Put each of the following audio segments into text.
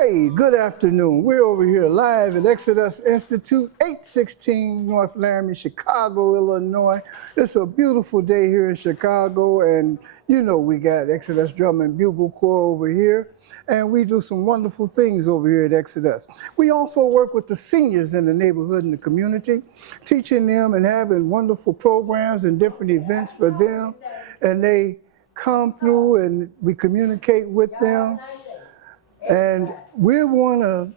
Hey, good afternoon. We're over here live at Exodus Institute, 816 North Laramie, Chicago, Illinois. It's a beautiful day here in Chicago, and you know we got Exodus Drum and Bugle Corps over here, and we do some wonderful things over here at Exodus. We also work with the seniors in the neighborhood and the community, teaching them and having wonderful programs and different events for them, and they come through and we communicate with them. And we want to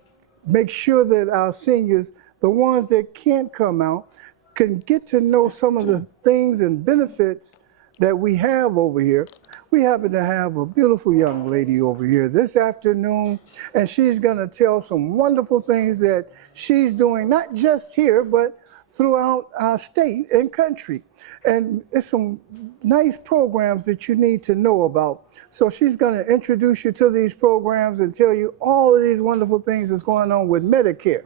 make sure that our seniors, the ones that can't come out, can get to know some of the things and benefits that we have over here. We happen to have a beautiful young lady over here this afternoon, and she's going to tell some wonderful things that she's doing, not just here, but throughout our state and country. And it's some nice programs that you need to know about. So she's going to introduce you to these programs and tell you all of these wonderful things that's going on with Medicare.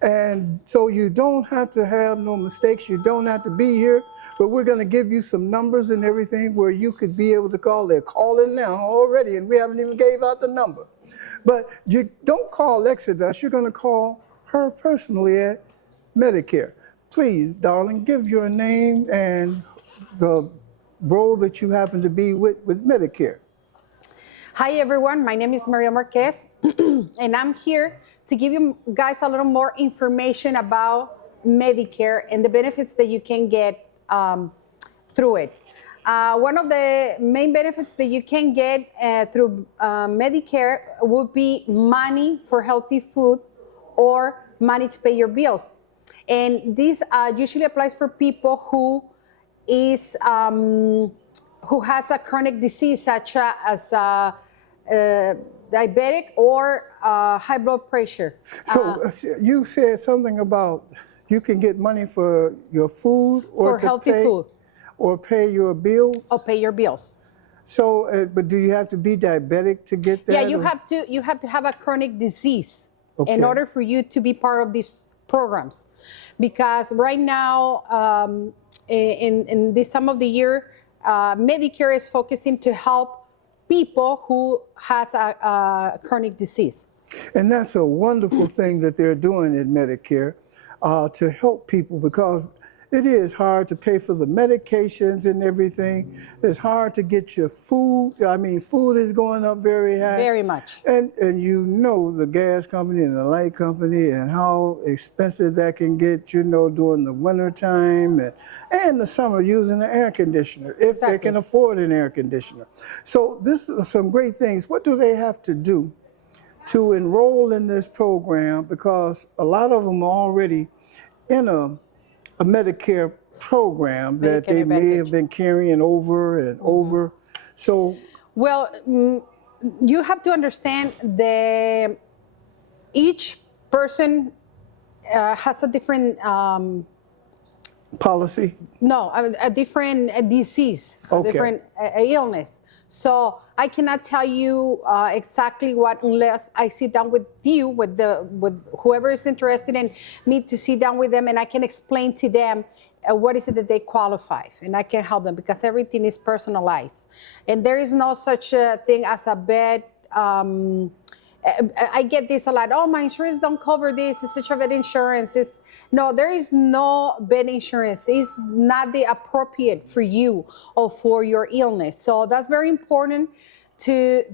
And so you don't have to have no mistakes. You don't have to be here, but we're going to give you some numbers and everything where you could be able to call. They're calling now already, and we haven't even gave out the number. But you don't call Exodus. You're going to call her personally at Medicare. Please, darling, give your name and the role that you happen to be with Medicare. Hi, everyone. My name is Maria Marquez, and I'm here to give you guys a little more information about Medicare and the benefits that you can get through it. One of the main benefits that you can get through Medicare would be money for healthy food or money to pay your bills. And this usually applies for people who has a chronic disease such as diabetic or high blood pressure. So you said something about you can get money for your food or for healthy food, or pay your bills. Or pay your bills. So, but do you have to be diabetic to get that? Yeah, you have to have a chronic disease in order for you to be part of these programs, because right now in this time of the year, Medicare is focusing to help people who has a chronic disease. And that's a wonderful thing that they're doing in Medicare to help people, because it is hard to pay for the medications and everything. It's hard to get your food. I mean, food is going up very high. Very much. And you know the gas company and the light company and how expensive that can get, you know, during the winter time and the summer using the air conditioner, if they can afford an air conditioner. So this is some great things. What do they have to do to enroll in this program? Because a lot of them are already in a Medicare program that they may have been carrying over and over. So, well, you have to understand that each person has a different policy? No, a different disease, a different illness. So I cannot tell you exactly what unless I sit down with you, with whoever is interested in me, to sit down with them and I can explain to them what is it that they qualify, and I can help them, because everything is personalized. And there is no such a thing as a bad, I get this a lot. Oh, my insurance don't cover this. It's such a bad insurance. No, there is no bad insurance. It's not the appropriate for you or for your illness. So that's very important to,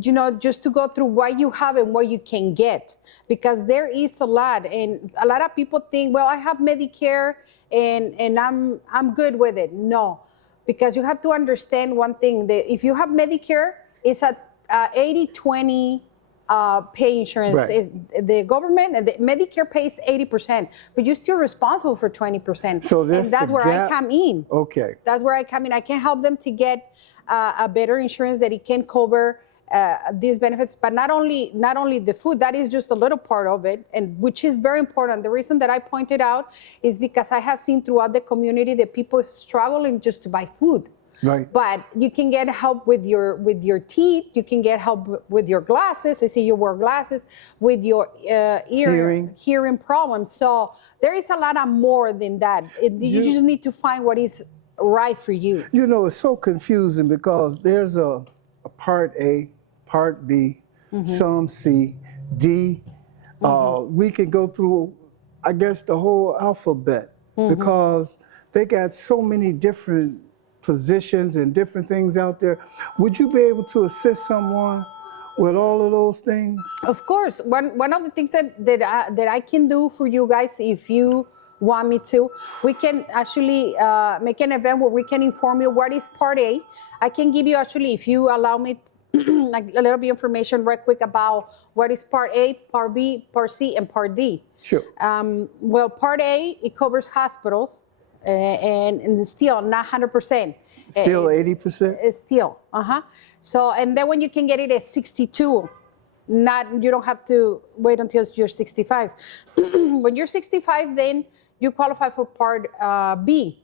you know, just to go through what you have and what you can get, because there is a lot. And a lot of people think, well, I have Medicare and I'm good with it. No, because you have to understand one thing, that if you have Medicare, it's a 80-20 pay insurance. Right. Is the government and the Medicare pays 80%, but you're still responsible for 20%. So that's where I come in. Okay. That's where I come in. I can help them to get a better insurance that it can cover these benefits, but not only the food. That is just a little part of it, and which is very important. The reason that I pointed out is because I have seen throughout the community that people are struggling just to buy food. Right. But you can get help with your teeth. You can get help with your glasses. I see you wear glasses, with your hearing problems. So there is a lot of more than that. You just need to find what is right for you. You know, it's so confusing because there's a Part A, Part B, some C, D. We can go through, I guess, the whole alphabet because they got so many different positions and different things out there. Would you be able to assist someone with all of those things? Of course, one of the things that I can do for you guys, if you want me to, we can actually make an event where we can inform you what is Part A. I can give you actually, if you allow me, like a little bit information right quick about what is Part A, Part B, Part C, and Part D. Sure. Well, Part A, it covers hospitals, and still not 100%. Still 80%? It's still, So, and then when you can get it at 62, you don't have to wait until you're 65. When you're 65, then you qualify for Part B.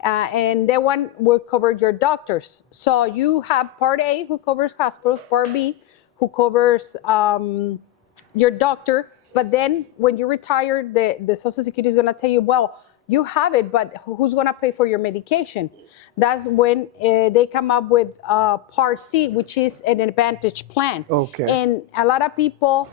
And that one will cover your doctors. So you have Part A, who covers hospitals, Part B, who covers your doctor. But then when you retire, the Social Security is going to tell you, well, you have it, but who's going to pay for your medication? That's when they come up with Part C, which is an Advantage plan. Okay. And a lot of people,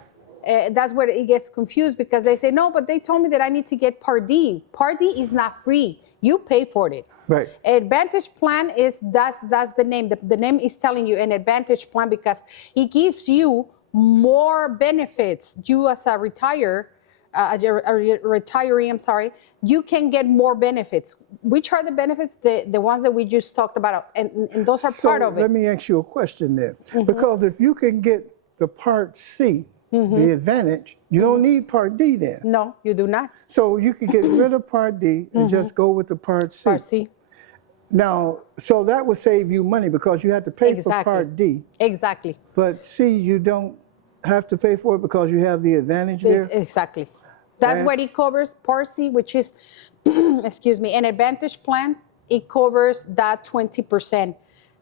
that's where it gets confused because they say, no, but they told me that I need to get Part D. Part D is not free. You pay for it. Right. Advantage plan that's the name. The name is telling you an Advantage plan because it gives you more benefits. You as a retiree, I'm sorry, you can get more benefits. Which are the benefits? The ones that we just talked about, and those are part of it. Let me ask you a question there. Because if you can get the Part C, the Advantage, you don't need Part D then. No, you do not. So you can get rid of Part D and just go with the Part C. Part C. Now, so that would save you money because you have to pay for Part D. Exactly. But C, you don't have to pay for it because you have the Advantage there? Exactly. That's what it covers. Part C, which is, excuse me, an Advantage plan, it covers that 20%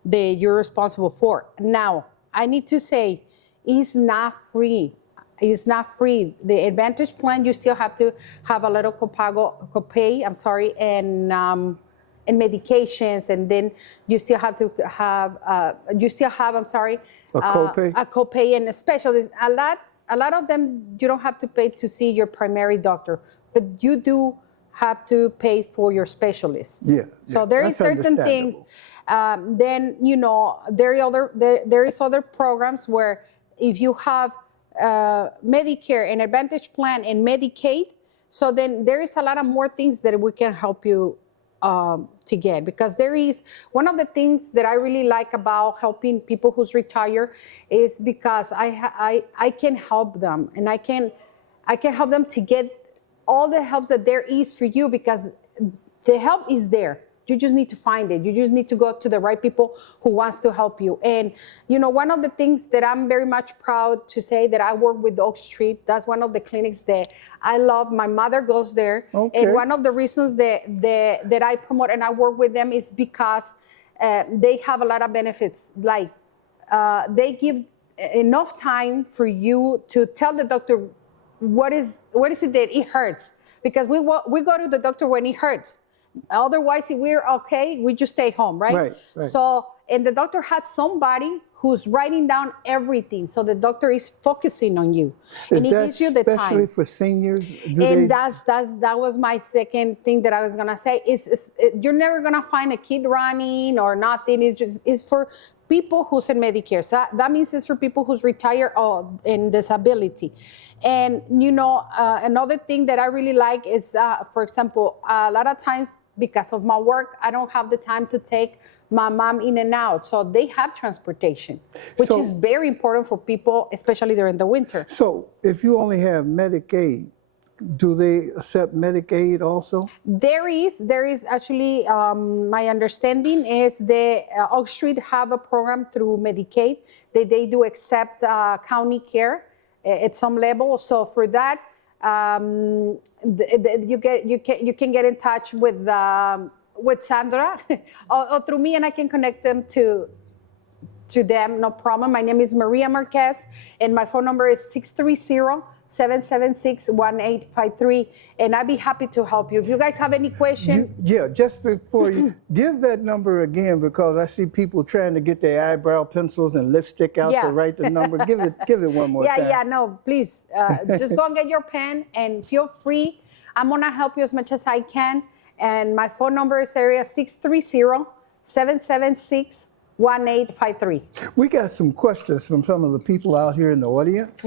that you're responsible for. Now, I need to say, it's not free. It's not free. The Advantage plan, you still have to have a little copay, and medications, and then you still have to have, a copay? A copay and a specialist. A lot of them, you don't have to pay to see your primary doctor, but you do have to pay for your specialist. Yeah. So there is certain things. Then, there is other programs where if you have Medicare, an Advantage plan, and Medicaid, so then there is a lot of more things that we can help you to get, because there is one of the things that I really like about helping people who's retire is because I can help them, and I can help them to get all the help that there is for you, because the help is there. You just need to find it. You just need to go to the right people who wants to help you. And, one of the things that I'm very much proud to say that I work with Oak Street. That's one of the clinics that I love. My mother goes there. Okay. And one of the reasons that I promote and I work with them is because they have a lot of benefits. Like they give enough time for you to tell the doctor what is it that it hurts. Because we go to the doctor when it hurts. Otherwise, if we're okay, we just stay home, right? Right. So, and the doctor has somebody who's writing down everything. So the doctor is focusing on you. And he gives you the time. Especially for seniors? That was my second thing that I was gonna say. You're never gonna find a kid running or nothing. It's for people who's in Medicare. So that means it's for people who's retired or in disability. And, another thing that I really like is, for example, a lot of times because of my work, I don't have the time to take my mom in and out. So they have transportation, which is very important for people, especially during the winter. So if you only have Medicaid, do they accept Medicaid also? There is actually, my understanding is the Oak Street have a program through Medicaid. They do accept county care at some level. So for that, you can get in touch with Sandra or through me, and I can connect them to them, no problem. My name is Maria Marquez, and my phone number is 776-1853, and I'd be happy to help you. If you guys have any question, Yeah, just before you give that number again, because I see people trying to get their eyebrow pencils and lipstick out Yeah. to write the number. Give it one more time. yeah, no, please, just go and get your pen and feel free. I'm gonna help you as much as I can. And my phone number is area 630-776-1853. We got some questions from some of the people out here in the audience.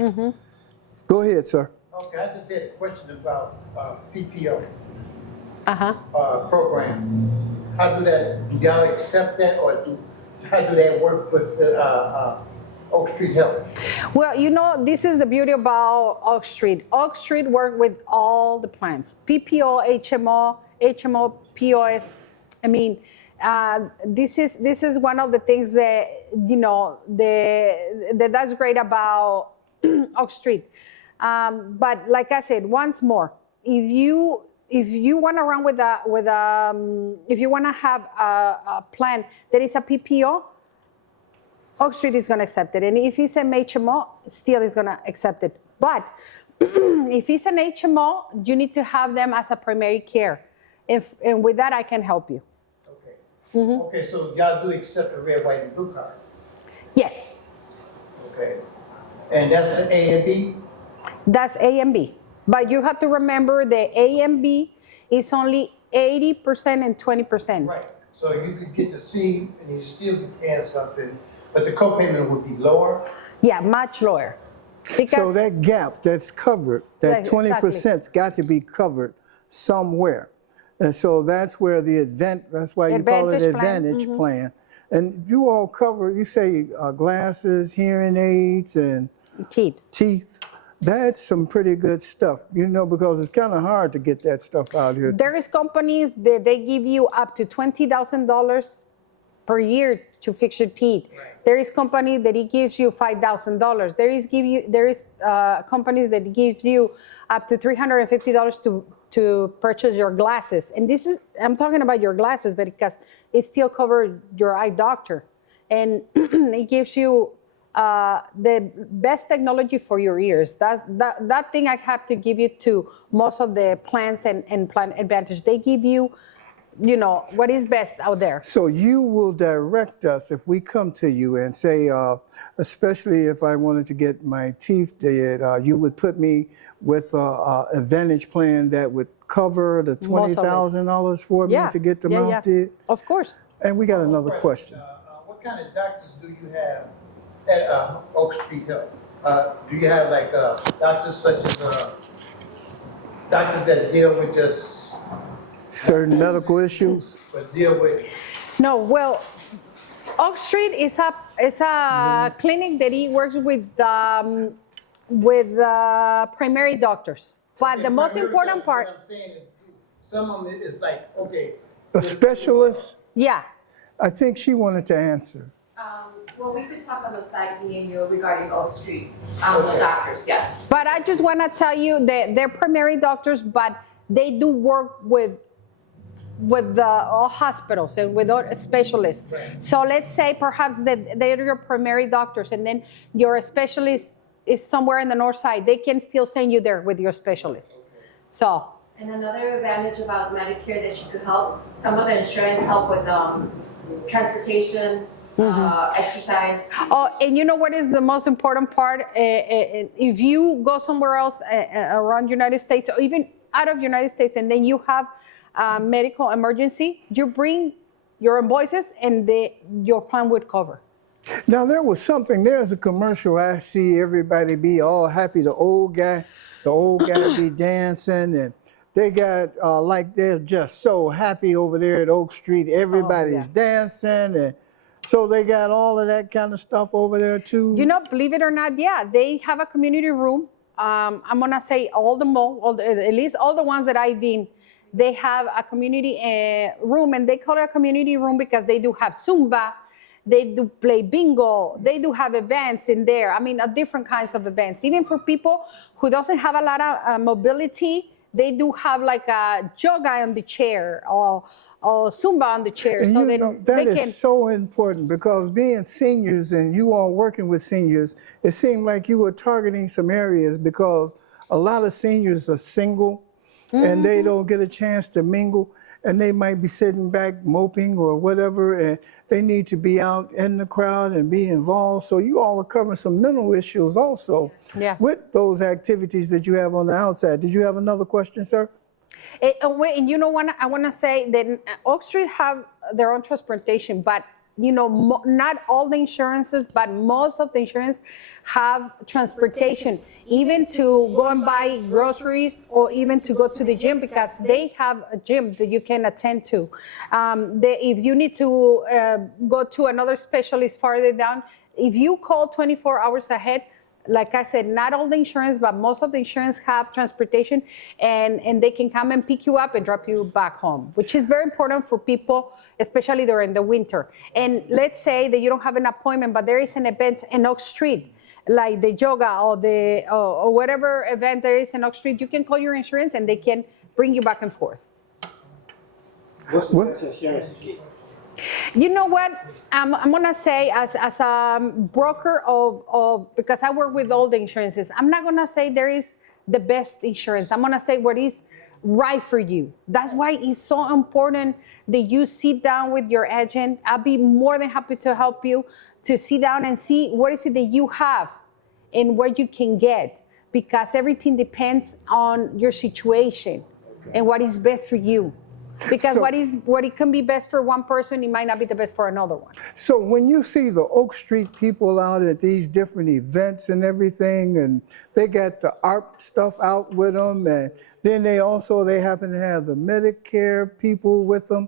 Go ahead, sir. Okay, I just had a question about PPO Uh-huh. program. How do y'all accept that, or how do that work with the Oak Street Health? Well, you know, this is the beauty about Oak Street. Oak Street work with all the plans, PPO, HMO, POS. I mean, this is one of the things that, you know, that's great about Oak Street. But like I said, once more, if you want to run if you want to have a plan that is a PPO, Oak Street is going to accept it. And if it's an HMO, still is going to accept it. But if it's an HMO, you need to have them as a primary care. And with that, I can help you. Okay. Okay, so y'all do accept the red, white, and blue card? Yes, Okay. And that's the A and B? that's A and B. But you have to remember the A and B is only 80% and 20%. Right. So you could get the C and you still be paying something, but the co-payment would be lower? Yeah, much lower. Because So that gap that's covered, that Yeah, 20%'s got to be covered somewhere. And so that's where that's why you call it Advantage plan, Advantage plan. And you all cover, you say glasses, hearing aids, and teeth. That's some pretty good stuff, you know, because it's kind of hard to get that stuff out here. There is companies that they give you up to $20,000 per year to fix your teeth. Right. There is company that it gives you $5,000. There is companies that gives you up to $350 to purchase your glasses. And I'm talking about your glasses, but because it still covers your eye doctor, and it gives you the best technology for your ears. That thing I have to give you to most of the plans and Plan Advantage. They give you, you know, what is best out there. So you will direct us if we come to you and say, especially if I wanted to get my teeth did, you would put me with a Advantage plan that would cover the $20,000 for me to get them out there. Of course. And we got another question. What kind of doctors do you have at Oak Street Health? Do you have like doctors such as doctors that deal with just Certain medical issues? but deal with? No, well, Oak Street is a clinic that he works with primary doctors. But the most important part, What I'm saying is, some of them is like, okay. A specialist? yeah. I think she wanted to answer. Well, we could talk on the side, me and you, regarding Oak Street, the doctors, yeah. But I just want to tell you that they're primary doctors, but they do work with all hospitals and with all specialists. Right. So let's say perhaps that they're your primary doctors, and then your specialist is somewhere in the north side. They can still send you there with your specialist. So. And another advantage about Medicare that you could help, some of the insurance help with transportation, exercise. Oh, and you know what is the most important part? If you go somewhere else around United States, or even out of United States, and then you have a medical emergency, you bring your invoices, and your plan would cover. Now, there's a commercial I see everybody be all happy. The old guy be dancing, and they got like they're just so happy over there at Oak Street. Everybody's dancing, and so they got all of that kind of stuff over there too. You know, believe it or not, yeah, they have a community room. I'm gonna say all the mall, at least all the ones that I've been, they have a community room, and they call it a community room because they do have Zumba. They do play bingo. They do have events in there. I mean, different kinds of events. Even for people who doesn't have a lot of mobility, they do have like a yoga on the chair or Zumba on the chair. And so you they, know, that they is can. so important, because being seniors and you all working with seniors, it seemed like you were targeting some areas, because a lot of seniors are single and they don't get a chance to mingle, and they might be sitting back moping or whatever, and they need to be out in the crowd and be involved. So you all are covering some mental issues also with those activities that you have on the outside. Did you have another question, sir? Wait, and you know what? I want to say that Oak Street have their own transportation, but you know, not all the insurances, but most of the insurance have transportation, even to go and buy groceries or even to go to the gym, because they have a gym that you can attend to. If you need to go to another specialist farther down, if you call 24 hours ahead, like I said, not all the insurance, but most of the insurance have transportation, and they can come and pick you up and drop you back home, which is very important for people, especially during the winter. And let's say that you don't have an appointment, but there is an event in Oak Street, like the yoga or whatever event there is in Oak Street, you can call your insurance and they can bring you back and forth. What's the best insurance you get? You know what? I'm gonna say, as a broker of because I work with all the insurances, I'm not gonna say there is the best insurance. I'm gonna say what is right for you. That's why it's so important that you sit down with your agent. I'll be more than happy to help you to sit down and see what is it that you have and what you can get, because everything depends on your situation and what is best for you. Because what it can be best for one person, it might not be the best for another one. So when you see the Oak Street people out at these different events and everything, and they got the ARP stuff out with them, and then they happen to have the Medicare people with them,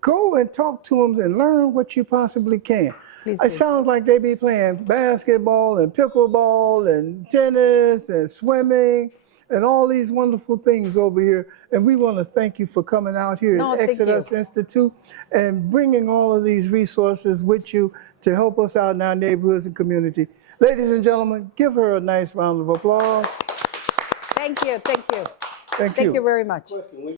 go and talk to them and learn what you possibly can. Please It do. sounds like they be playing basketball and pickleball and tennis and swimming and all these wonderful things over here. And we want to thank you for coming out here at thank Exodus you. Institute and bringing all of these resources with you to help us out in our neighborhoods and community. Ladies and gentlemen, give her a nice round of applause. Thank you. Thank you. Thank you. Thank you very much. Question.